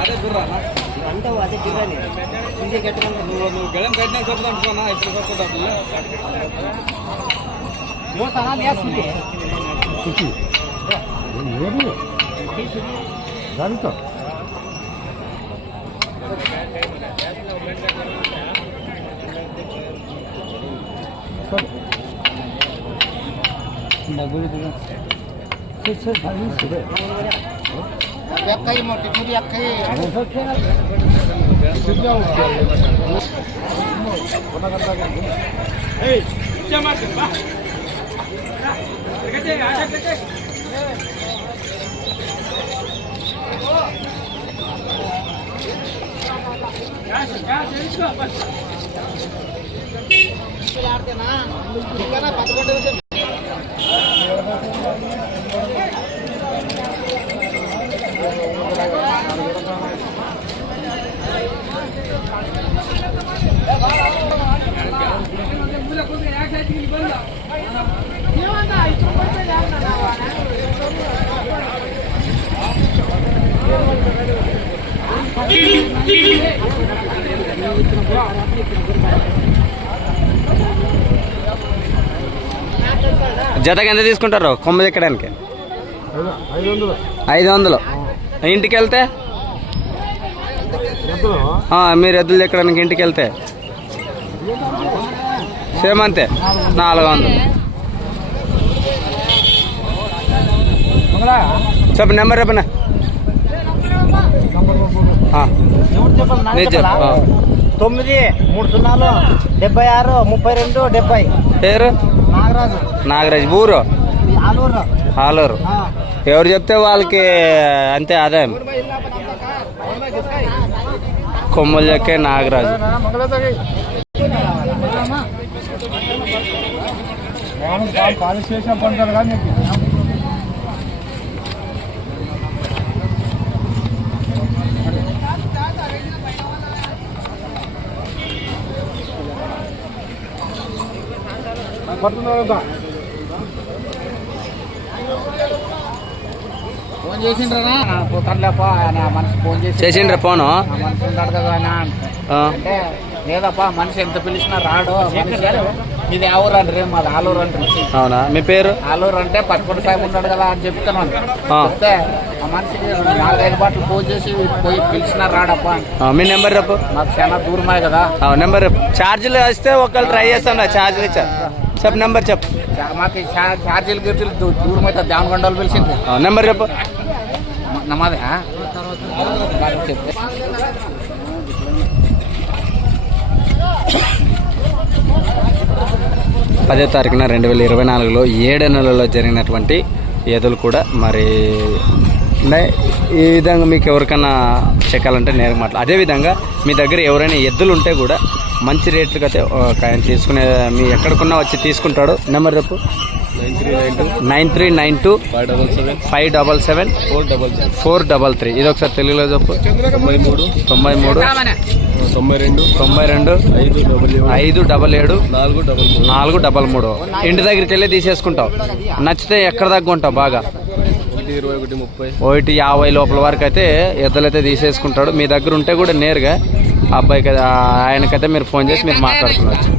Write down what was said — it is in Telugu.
అదే గుర్రా అంటావు, అదే గుర్రాని ఇంకే కట్టుకుంటా. నువ్వు గెలం కట్టినా చెప్తా అనుకున్నా ఇప్పుడు కొట్టుకుంటా Yakai mau tidur yakai. Hey, jangan pak. Kecil, ada kecil. జతకి ఎంత తీసుకుంటారు కొమ్మ ఎక్కడానికి? 500. ఇంటికి వెళ్తే మీరు ఎద్దులు ఎక్కడానికి ఇంటికి వెళ్తే సేమ్ అంతే 400. చెప్పు నెంబర్ చెప్పనా? చెప్పు 930763270. పేరు నాగరాజు. ఊరు ఆలూరు. ఎవరు చెప్తే వాళ్ళకి అంతే ఆదాయం. కొమ్మలు చెక్కే నాగరాజు. ఫోన్ చేసిండ్రా పోతాడులేపా మనిషి ఫోన్ చేసిండ్రా ఫోను? మనిషి ఉంటాడు కదా అంటే లేదప్పా మనిషి ఎంత పిలిచినా రాడు. ఇది ఆవూరు అంటే మాది ఆలూరు అంటే. అవునా? మీ పేరు? ఆలూరు అంటే పట్టుకుంటు సాయం ఉన్నాడు కదా అని చెప్తాను. చెప్తే ఆ మనిషికి 4-5 బాటలు ఫోన్ చేసి పోయి పిలిచినా రాడప్పా. మీ నెంబర్ రేపు? మాకు చాలా దూరమే కదా. నెంబర్ ఛార్జీలు వస్తే ఒకళ్ళు ట్రై చేస్తాం. ఛార్జీలు ఇచ్చా చెప్పు. నెంబర్ చెప్పు. మాకు ఛార్జీలు గిర్జీలు దూరం అయితే దేవనగొండలు పిలిచింది. నెంబర్ చెప్పు. నమ్మదే చెప్తే 10వ తారీఖున 2024లో 7 నెలల్లో జరిగినటువంటి ఎద్దులు కూడా మరి ఈ విధంగా మీకు ఎవరికైనా చెక్కాలంటే నేరుగా మాట్లాడు. అదేవిధంగా మీ దగ్గర ఎవరైనా ఎద్దులు ఉంటే కూడా మంచి రేట్లకు అయితే ఆయన తీసుకునే మీ ఎక్కడికన్నా వచ్చి తీసుకుంటాడు. నెంబర్ చెప్పు. 9392 577 433. ఇది ఒకసారి తెలుగులో చెప్పు. 93 92 577 433. ఇంటి దగ్గరికి వెళ్ళి తీసేసుకుంటావు. నచ్చితే ఎక్కడ దగ్గర ఉంటావు? బాగా 150 లోపల వరకు అయితే ఎద్దులైతే తీసేసుకుంటాడు. మీ దగ్గర ఉంటే కూడా నేరుగా అబ్బాయికి ఆయనకైతే మీరు ఫోన్ చేసి మీరు మాట్లాడుకోవచ్చు.